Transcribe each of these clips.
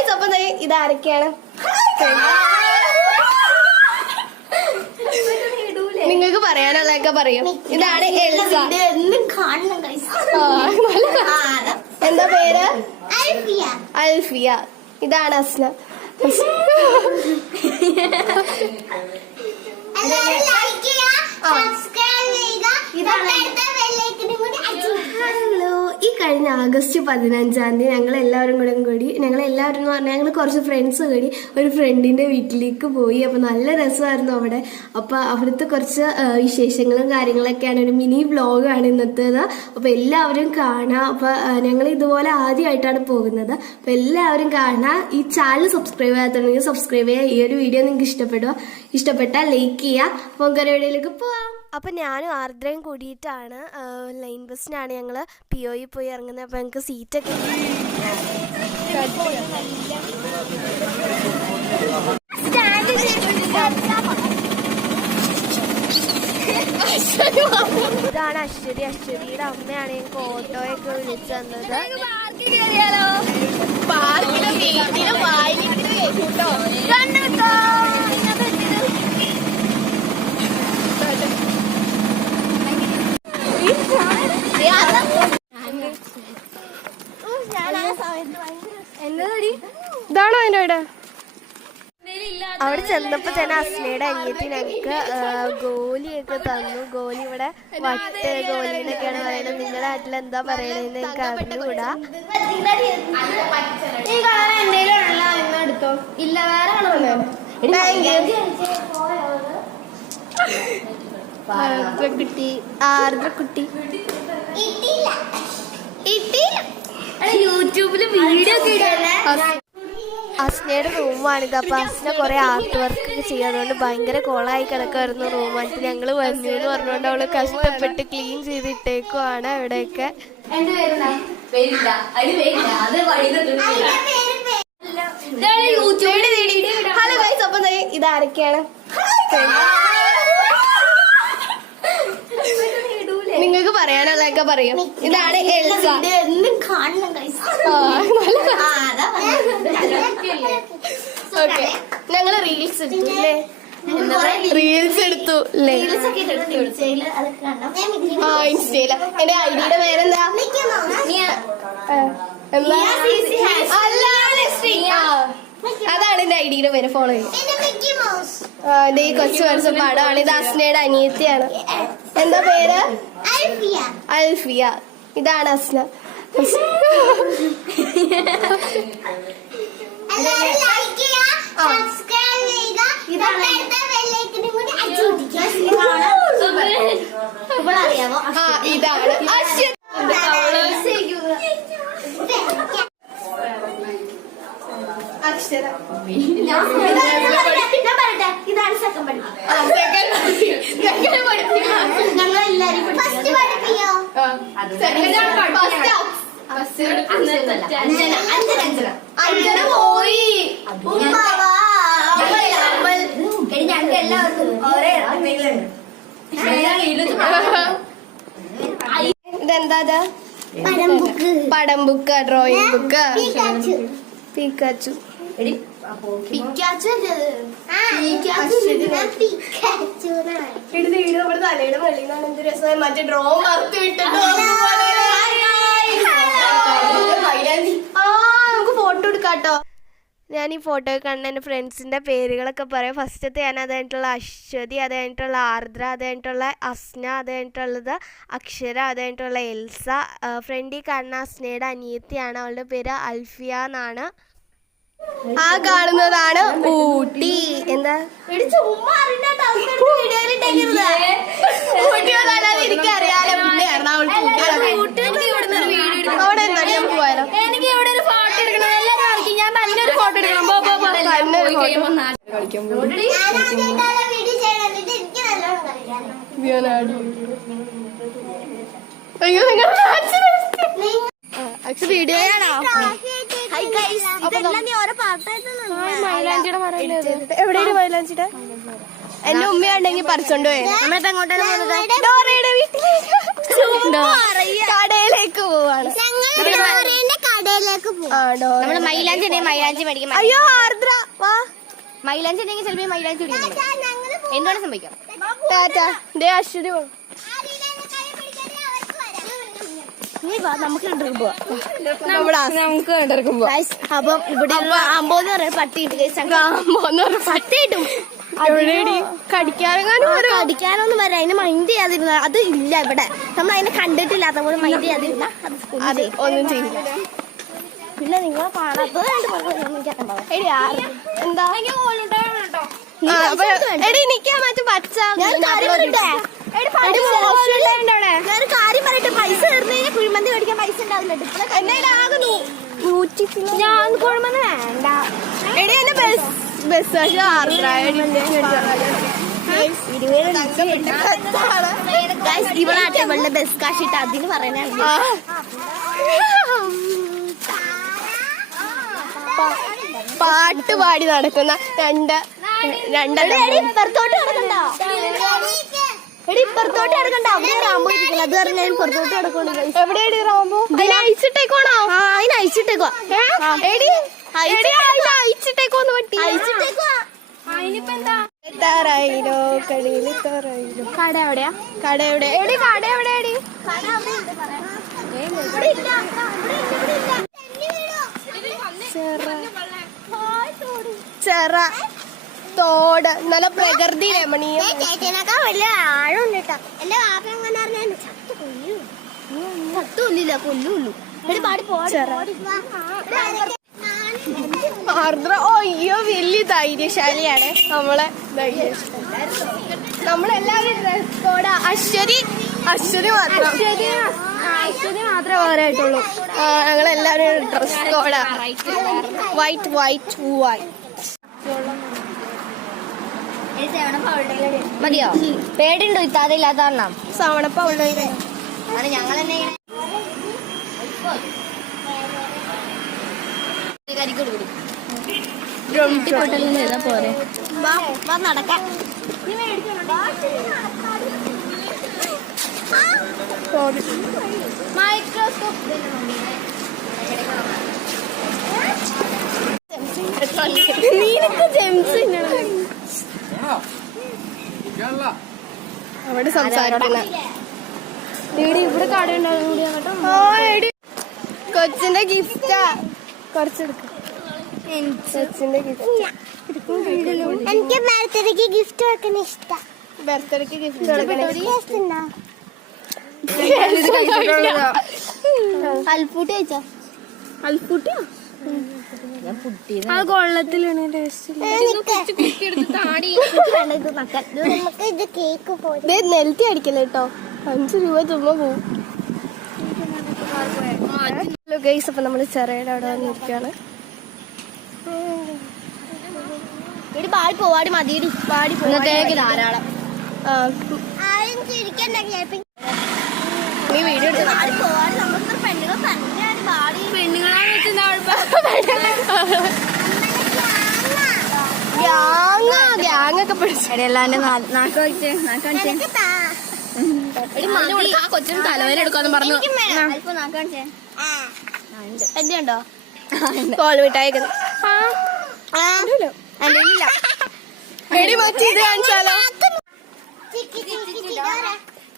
Guys അപ്പൊ ഇത് ഇതാരൊക്കെയാണ്? നിങ്ങൾക്ക് പറയാനുള്ളതൊക്കെ പറയും. ഇതാണ് എൽസ. എന്താ പേര്? അൽഫിയ. ഇതാണ് അസ്ന. ഹലോ ഈ കഴിഞ്ഞ ആഗസ്റ്റ് പതിനഞ്ചാം തീയതി ഞങ്ങൾ എല്ലാവരും കൂടെ കൂടി ഞങ്ങൾ എല്ലാവരും എന്ന് പറഞ്ഞാൽ ഞങ്ങൾ കുറച്ച് ഫ്രണ്ട്സ് കൂടി ഒരു ഫ്രണ്ടിന്റെ വീട്ടിലേക്ക് പോയി. അപ്പൊ നല്ല രസമായിരുന്നു അവിടെ. അപ്പോൾ അവിടുത്തെ കുറച്ച് വിശേഷങ്ങളും കാര്യങ്ങളൊക്കെയാണ് ഒരു മിനി വ്ലോഗാണ് ഇന്നത്തേത്. അപ്പോൾ എല്ലാവരും കാണാം. അപ്പോൾ ഞങ്ങൾ ഇതുപോലെ ആദ്യമായിട്ടാണ് പോകുന്നത്. അപ്പോൾ എല്ലാവരും കാണാം. ഈ ചാനൽ സബ്സ്ക്രൈബ് ചെയ്യാത്തുണ്ടെങ്കിൽ സബ്സ്ക്രൈബ് ചെയ്യുക. ഈ ഒരു വീഡിയോ നിങ്ങൾക്ക് ഇഷ്ടപ്പെടുക. ഇഷ്ടപ്പെട്ടാൽ ലൈക്ക് ചെയ്യുക. പൊങ്കര വീഡിയോയിലേക്ക് പോവാം. അപ്പം ഞാനും ആർദ്രയും കൂടിയിട്ടാണ് ലൈൻ ബസ്സിനാണ് ഞങ്ങൾ പി ഒയിൽ പോയി ഇറങ്ങുന്നത്. അപ്പം ഞങ്ങൾക്ക് സീറ്റൊക്കെ ഇതാണ് അശ്വതി. അശ്വതിയുടെ അമ്മയാണ് ഞങ്ങൾക്ക് ഓട്ടോയൊക്കെ വിളിച്ചു തന്നത്. ഇതാണോ അതിന്റെ അവിടെ അവിടെ ചെന്നപ്പോ തന്നെ അസ്നയുടെ അനിയത്തി ഞങ്ങൾക്ക് ഗോലിയൊക്കെ തന്നു. ഗോലി ഇവിടെ വട്ട് ഗോലി എന്നൊക്കെയാണ് പറയുന്നത്. നിങ്ങളുടെ നാട്ടിൽ എന്താ പറയണതെന്ന് എനിക്ക് അറിഞ്ഞുകൂടാ. ഇല്ല വേറെ ആർദ്രക്കുട്ടി. ആർദ്രക്കുട്ടി. യൂട്യൂബിൽ വീഡിയോ അസ്നയുടെ റൂമാണിത്. അപ്പൊ അസ്ന കുറെ ആർട്ട് വർക്ക് ഒക്കെ ചെയ്യും അതുകൊണ്ട് ഭയങ്കര കോളായി കിടക്കായിരുന്നു റൂം എന്നിട്ട് ഞങ്ങൾ വന്നു എന്ന് പറഞ്ഞുകൊണ്ട് അവൾ കഷ്ടപ്പെട്ട് ക്ലീൻ ചെയ്തിട്ടേക്കുവാണ് അവിടെയൊക്കെ. ഹലോ ഗൈസ് അപ്പൊ ഇതാരൊക്കെയാണ്? നിങ്ങൾക്ക് പറയാനുള്ളതൊക്കെ പറയും. ഇതാണ് എൽസ. ഓക്കെ. ഞങ്ങൾ റീൽസ് എടുത്തു അല്ലേ? റീൽസ് എടുത്തു അല്ലേ. ആ ഇൻസ്റ്റയില. എന്റെ ഐഡിയുടെ പേരെന്താ? അതാണ് എന്റെ ഐഡിയുടെ പേര് ഫോളോ ചെയ്യും എന്റെ. ഈ കൊച്ചു കുറച്ച് പടമാണ് ഇത് അസ്നയുടെ അനിയത്തിയാണ്. എന്താ പേര്? അൽഫിയ. അൽഫിയ. ഇതാണ് അസ്ന? ആ. ഇതാണ്. അശ്വ അക്ഷര. പോയി. ഞങ്ങൾക്ക് എല്ലാവർക്കും. ഇതെന്താ പടം ബുക്ക് പടം ബുക്ക് ഡ്രോയിങ് ബുക്ക് പിക്കാച്ചു. മറ്റേ ഡ്രോ മറത്ത് വിട്ടിട്ട് ഫോട്ടോ എടുക്കാട്ടോ. ഞാൻ ഈ ഫോട്ടോ കാണുന്ന എന്റെ ഫ്രണ്ട്സിന്റെ പേരുകളൊക്കെ പറയാം. ഫസ്റ്റത്തെ ഞാൻ അത് കഴിഞ്ഞിട്ടുള്ള അശ്വതി അത് കഴിഞ്ഞിട്ടുള്ള ആർദ്ര അത് കഴിഞ്ഞിട്ടുള്ള അസ്ന അത് കഴിഞ്ഞിട്ടുള്ളത് അക്ഷര അത് കഴിഞ്ഞിട്ടുള്ള എൽസ. ഫ്രണ്ടിൽ കാണുന്ന അസ്നയുടെ അനിയത്തിയാണ്. അവളുടെ പേര് അൽഫിയ എന്നാണ്. ആ കാണുന്നതാണ് ഊട്ടി. എന്താ? എനിക്കറിയാലോ പിന്നെ എറണാകുളത്ത് അവിടെ പോയാലോ എനിക്ക് ഇവിടെ ഒരു ഫോട്ടോ എടുക്കണം. ഞാൻ തന്നെ ഒരു ഫോട്ടോ എടുക്കണം. പോ പോ പോ. തന്നെ ഒരു photo. ഞാൻ വീഡിയോ ചെയ്യണത്. ഇത് എനിക്ക് നല്ലോണം കളിക്കാം. വിയനാട്. ആക്ച്വലി വീഡിയോ ആണോ എവിടെയാണ് മൈലാഞ്ചിയുടെ? എന്റെ ഉമ്മയുണ്ടെങ്കിൽ പറിച്ചോണ്ട് ഡോറയുടെ വീട്ടിലേക്ക്. കടയിലേക്ക് പോവാണ്. പോകും നമ്മൾ മൈലാഞ്ചി ഉണ്ടെങ്കിൽ മൈലാഞ്ചി മേടിക്കും. അയ്യോ ആർദ്ര വാ. മൈലാഞ്ചി ഉണ്ടെങ്കിൽ ചിലപ്പോൾ മൈലാഞ്ചി എന്താണ് സംഭവിക്കാം? ടാറ്റാ ദേ അശ്വതി പോ. നീ വാ നമുക്ക് അപ്പം ഇവിടെ അമ്പോന്ന് പട്ടിയിട്ട് അമ്പോന്ന് ഇട്ട് പട്ടിയിട്ടും കടിക്കാനൊന്നും വരാം. അതിന് മൈൻഡ് ചെയ്യാതിരുന്ന അത് ഇല്ല ഇവിടെ. നമ്മൾ അതിനെ കണ്ടിട്ടില്ലാത്ത പോലെ മൈൻഡ് ചെയ്യാതിരുന്ന അത്. ഒന്നും ചെയ്യില്ല. പിന്നെ നിങ്ങളെ കാണാത്തത് എന്താ? എടി നിക്കാൻ മറ്റു പച്ച ഞാൻ വേണ്ട. എടി ബസ് ബസ് ഇവളാട്ടെ ഇവളുടെ ബസ് കാശിട്ട് അതിന് പറയുന്നത് പാട്ട് പാടി നടക്കുന്ന രണ്ട് രണ്ടര ഇപ്പുറത്തോട്ട് കിടക്കണ്ടോ എടി ഇപ്പുറത്തോട്ട് കിടക്കണ്ട. അവിടെ റാമ്പോ ഇരിക്കണം അത് പറഞ്ഞ് ഞാൻ പുറത്തോട്ട് കിടക്കുന്നു guys. എവിടെയാടി റാമ്പോ അതിനെ അയച്ചിട്ടേക്കോണോ ആ അതിനെ അയച്ചിട്ടേക്കുവാ ഏ? എടി അയച്ചിട്ടേക്കോന്ന് പറ്റി അയച്ചിട്ടേക്കുവാ എത്താറായിരോ കടയിൽ എത്താറായിരോ കട എവിടെയാ? കട എവിടെ? എടി കട എവിടെ എടി ചെറ. തോട്. നല്ല പ്രകൃതി രമണീയം. ചേച്ചിനൊക്കെ വലിയ ആഴമുണ്ട് കേട്ടോ. എന്റെ വാപ്പ എങ്ങനെ അറിഞ്ഞു ചത്ത് കൊല്ലു. പത്തുമില്ല കൊല്ലുള്ളൂ ആർദ്ര ഓ അയ്യോ വലിയ ധൈര്യശാലിയാണ് നമ്മളെ. ധൈര്യശാലി നമ്മളെല്ലാവരും ഡ്രസ് കോഡ് അശ്വതി അശ്വതി മാത്രം. അശ്വതി മാത്രമേ വേറെ ആയിട്ടുള്ളൂ ആ, ഞങ്ങളെല്ലാവരും dress code white white white മതിയോ? പേടിയുണ്ടോ? ഇത്താതെ ഇല്ലാത്ത കാരണം സവണപ്പ ഉള്ളത് അത് ഞങ്ങൾ തന്നെ പോരെ? വാ വാ നടക്കാം. മൈക്രോസ്കോപ്പ്. നീനക്ക് ജെംസ് അവിടെ സംസാരിക്കുന്ന ഇവിടെ കൊച്ചിന്റെ ഗിഫ്റ്റാ. കുറച്ചെടുക്ക. കൊച്ചിന്റെ ഗിഫ്റ്റ്. എനിക്ക് ബർത്ത്ഡേക്ക് ഗിഫ്റ്റ് വെക്കുന്ന ഇഷ്ടം. ബർത്ത്ഡേക്ക് ഗിഫ്റ്റ് അൽഫൂട്ടി കഴിച്ചോ? അൽഫൂട്ടിയോ ആ കൊള്ളത്തിലാണ് ടേസ്റ്റ് നമുക്ക് ഇത് കേക്ക് പോലെ. ദേ നെൽത്തി അടിക്കല കേട്ടോ അഞ്ചു രൂപ ചുമ്മാ പോവും. ഗൈസ് അപ്പൊ നമ്മൾ ചെറിയുടെ അവിടെ വന്നിരിക്കാണ്. എടി പാടി പോവാടി മതിയടി പാടി ധാരാളം. ആ, ആരും ചിരിക്കണ്ട കേൾപ്പി നീ വീഡിയോ എടുത്തു പാടി പോവാടി. നമുക്ക് പെണ്ണുങ്ങൾ തന്നെയാണ് പാടി പെണ്ണുങ്ങളാണ് ഗ്യാങ് ഗ്യാങ് ഒക്കെ പിടിച്ചു. കൊച്ചിന് തലവേന എടുക്കാന്ന് പറഞ്ഞു. ഉണ്ടോ. കോൾ ഇല്ല. എടി മറ്റേ ഇത് കാണിച്ചാലോ?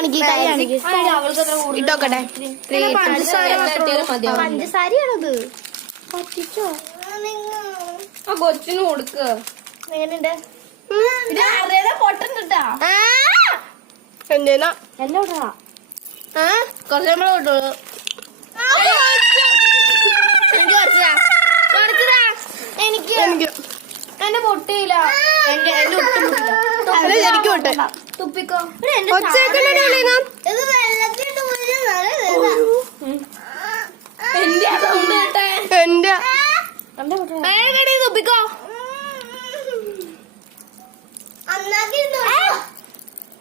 വീട്ടിൽ ഇട്ടോക്കട്ടെ. പഞ്ചസാരയാണത്. ആ കൊച്ചിന് കൊടുക്കുക എങ്ങനെയുണ്ട്? ഇത് ആരുടെയുടെ പൊട്ടൻ കിട്ടാ എന്തേന്നാ എല്ലോടാ. ആ കുറച്ച് നമ്മളെ കൊണ്ടുള്ളൂ എനിക്ക് എനിക്ക് എനിക്ക് എന്റെ പൊട്ടിയില്ല. എന്റെ എന്റെ ഒട്ടും പൊട്ടില്ല ശരിക്കും വിട്ട് തുപ്പിക്കോ? എന്റെ തുപ്പിക്കോ.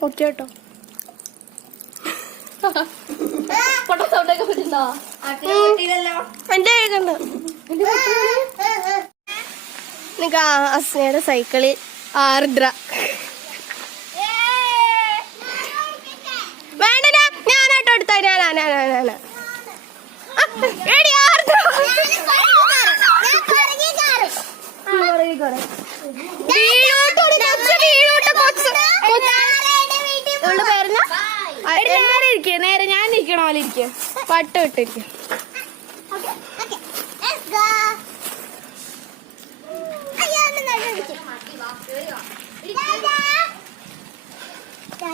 ഓക്കെ കേട്ടോ പൊട്ട സൗണ്ട് ഒക്കെ പറ്റുന്നോ എന്റെ നിനക്ക് അസ്നയുടെ സൈക്കിളിൽ ആർദ്ര വേണ്ട ഞാൻ ഞാനാട്ടോ എടുത്ത ഞാനാ ഞാനാ ഞാനാ ആ, എടി ആർദ്ര വീഴോട്ടോടി, കൊച്ച് വീഴോട്ട്, കൊച്ച്. ഇവളുടെ പേരെന്നാ? ആ, നേരെ ഇരിക്കേ നേരെ ഞാൻ ഇരിക്കണ പോലെ ഇരിക്കേ. പട്ട് ഇട്ടിരിക്കും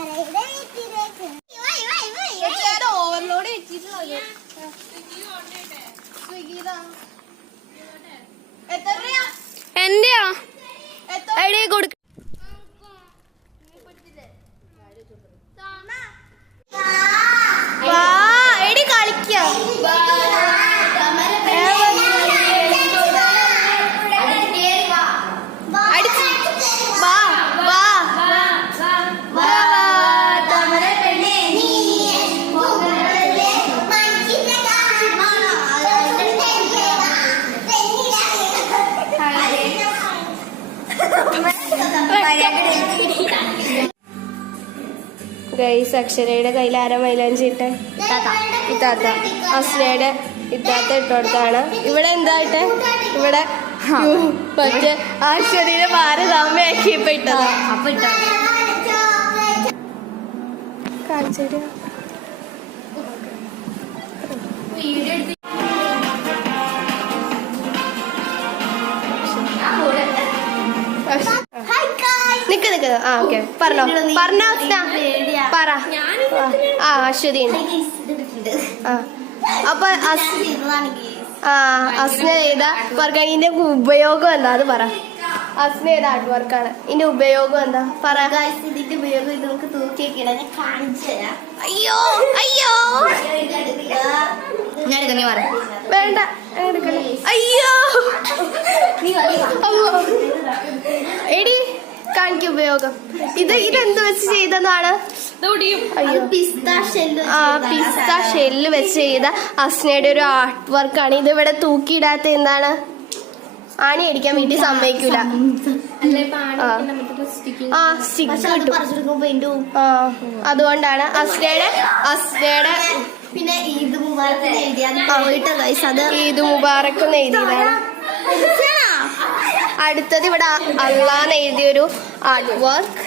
ഓവർലോഡ് എന്റെയാ? എടി കൊടുക്ക. വാ എടി കളിക്കാം. ഗൈസ് അക്ഷരയുടെ കയ്യിൽ ആരാ മൈലാഞ്ചി ഇട്ടെ? ഇത്താത്ത അസ്നയുടെ ഇത്താത്ത ഇട്ടോടത്താണ്. ഇവിടെ എന്തായിട്ട് ഇവിടെ മറ്റേ അശ്വതിയുടെ ഭാരതാമ്മയാക്കി ഇപ്പൊ ഇട്ടതാ. അപ്പൊ ഇട്ടാ കാണിച്ചു നിക്ക് നിക്ക്. ആ ഓക്കെ. പറഞ്ഞോ. പറഞ്ഞോ പറ. ആ അശ്വതി ആ. അപ്പൊ ആ അസ്ന ചെയ്ത വർക്ക് ഇതിന്റെ ഉപയോഗം എന്താ? അത് പറ. അസ്ന ചെയ്ത ആർട്ട് വർക്കാണ് ഇതിന്റെ ഉപയോഗം എന്താ? പറ. ഇതിന്റെ ഉപയോഗം ഇത് നമുക്ക് തൂക്കി അയ്യോ അയ്യോ. ഞാൻ എടുക്കണേ പറ. വേണ്ട. അയ്യോ. എടി. കാണിക്ക് ഉപയോഗം. ഇത് ഇതെന്ത് വെച്ച് ചെയ്തതാണ് അയ്യോ. ആ പിസ്ത ഷെല്ല് വെച്ച് ചെയ്ത അസ്നയുടെ ഒരു ആർട്ട് വർക്കാണ് ഇത് ഇവിടെ തൂക്കിയിടാത്ത എന്താണ്? ആണി അടിക്കാൻ വീട്ടിൽ സമ്മതിക്കൂല. ആ. സ്റ്റിക്ക് കിട്ടും. ആ അതുകൊണ്ടാണ് അസ്നയുടെ അസ്നയുടെ പിന്നെ ഈദ് മുബാറക്ക് ഈദ് മുബാറക്ക് എഴുതിയതാണ്. അടുത്തത് ഇവിടെ അള്ളാന്ന് എഴുതിയൊരു ആർട്ട് വർക്ക്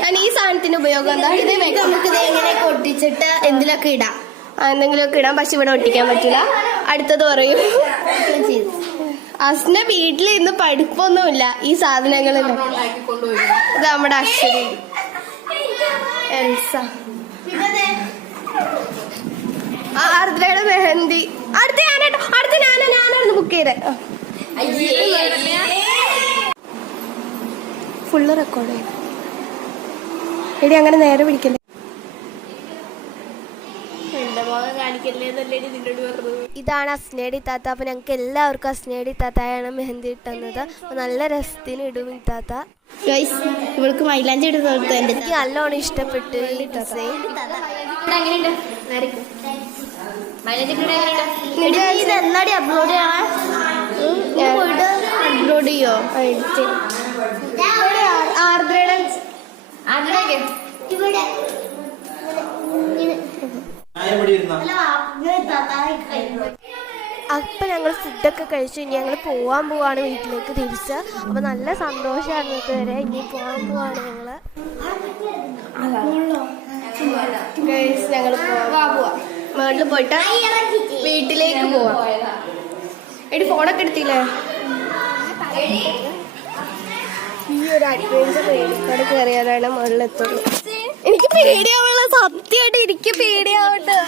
ഞാൻ ഈ സാധനത്തിന്റെ ഉപയോഗം എന്താ? ഇത് നമുക്ക് ഇത് എങ്ങനെ ഒട്ടിച്ചിട്ട് എന്തിലൊക്കെ ഇടാം? എന്തെങ്കിലുമൊക്കെ ഇടാം പക്ഷെ ഇവിടെ ഒട്ടിക്കാൻ പറ്റില്ല. അടുത്തത് പറയും. അസ്ന വീട്ടിൽ ഇന്ന് പഠിപ്പൊന്നുമില്ല. ഈ സാധനങ്ങൾ ഇത്. നമ്മുടെ അശ്വതി എൽസ. ആർദ്രയുടെ മെഹന്തി. അടുത്ത ഞാനാട്ടോ. അടുത്ത ഞാനാ ഞാനായിരുന്നു ബുക്ക് ചെയ്തേ ഫുള്ള് റെക്കോർഡ് ചെയ്യണം എടി അങ്ങനെ നേരെ പിടിക്കല്ലേ? ഇതാണ് അസ്നേഡി താത്ത. അപ്പൊ ഞങ്ങൾക്ക് എല്ലാവർക്കും അസ്നേഡി താത്തയാണ് മെഹന്തി ഇട്ടുന്നത്. നല്ല രസത്തിന് ഇടും ഈ താത്ത. ഇവൾക്ക് മൈലാഞ്ചി എന്റെ എനിക്ക് നല്ലോണം ഇഷ്ടപ്പെട്ടു ഈ ഡിസൈൻ. അപ്ലോഡ് ചെയ്യോ. ആർദ്രയുടെ ഇവിടെ അപ്പൊ ഞങ്ങൾ ഫുഡൊക്കെ കഴിച്ചു. ഇനി ഞങ്ങൾ പോവാൻ പോവാണ് വീട്ടിലേക്ക് തിരിച്ച്. അപ്പൊ നല്ല സന്തോഷമായിരുന്നു ഇതുവരെ. ഇനി പോവാൻ പോവാണ് ഞങ്ങൾ. ഞങ്ങൾ വീട്ടിൽ പോയിട്ട് വീട്ടിലേക്ക് പോവാം. എടി ഫോണൊക്കെ എടുത്തില്ലേ? ഒരു അഡ്വഞ്ചർ റെയിൽക്കാട് കയറിയാലാണ് മുകളിലെത്തുള്ളൂ എനിക്ക് പേടിയാവുള്ള സത്യമായിട്ട് എനിക്ക് പേടിയാവട്ടെ.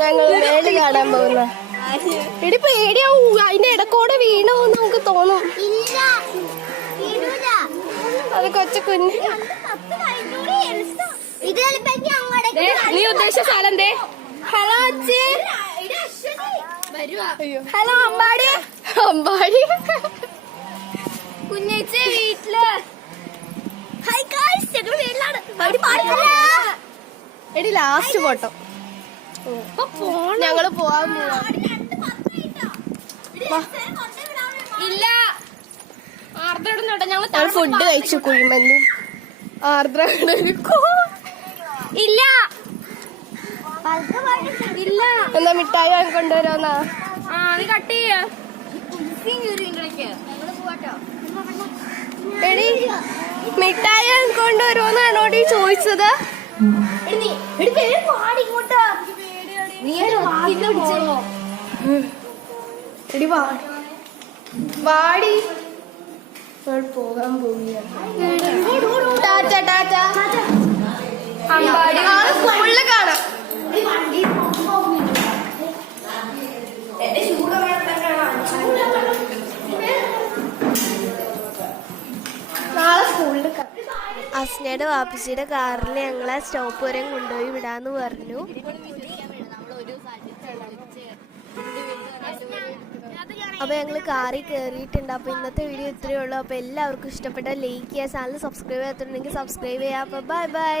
ഞങ്ങൾ മേളിൽ കാണാൻ പോകുന്ന. എടി പേടിയാവൂ അതിന്റെ ഇടക്കോടെ വീണോന്ന് നമുക്ക് തോന്നും. അത് കൊച്ചു കുഞ്ഞ്. നീ ഉദ്ദേശിച്ച സ്ഥലം എന്തേ ഹലോ അച്ഛൻ ഹലോ അമ്പാടി. അമ്പാടി. കുഞ്ഞേച്ചി വീട്ടിൽ. ഹായ് ഗായ്സ് ഞങ്ങൾ വീട്ടിലാണ്. അമ്പാടി പാടില്ല. എടി ലാസ്റ്റ് ഫോട്ടോ ഞങ്ങൾ പോവാൻ പോവാ. ഇല്ല. ആർദ്ര ഇടുന്നുണ്ടോ ഞങ്ങൾ ഫുഡ് കഴിച്ചു കുഴിമന്തി ആർദ്ര ഇല്ല. ഇല്ല. എന്നാ മിഠായി വാങ്ങിക്കൊണ്ടുവരാന്നാ. ആ നീ കട്ട് ചെയ്യ. എടി മിഠായി വാങ്ങിക്കൊണ്ടുവരുമെന്നാണോ ഡി ചോദിച്ചത്. എടി വാടി പോകാൻ പോവുകയാണ്. ടാറ്റ ടാറ്റ. അമ്പാടി. അസ്നയുടെ വാപ്പച്ചിയുടെ കാറിൽ ഞങ്ങളെ സ്റ്റോപ്പ് വരെ കൊണ്ടുപോയി വിടാന്ന് പറഞ്ഞു. അപ്പോൾ ഞങ്ങൾ കാറിൽ കയറിയിട്ടുണ്ട് അപ്പോൾ ഇന്നത്തെ വീഡിയോ ഇത്രയേ ഉള്ളൂ. അപ്പോൾ എല്ലാവർക്കും ഇഷ്ടപ്പെട്ട ലൈക്ക് ചെയ്യുക ചാനൽ സബ്സ്ക്രൈബ് ചെയ്യാത്തുണ്ടെങ്കിൽ സബ്സ്ക്രൈബ് ചെയ്യാം. അപ്പോൾ ബൈ ബൈ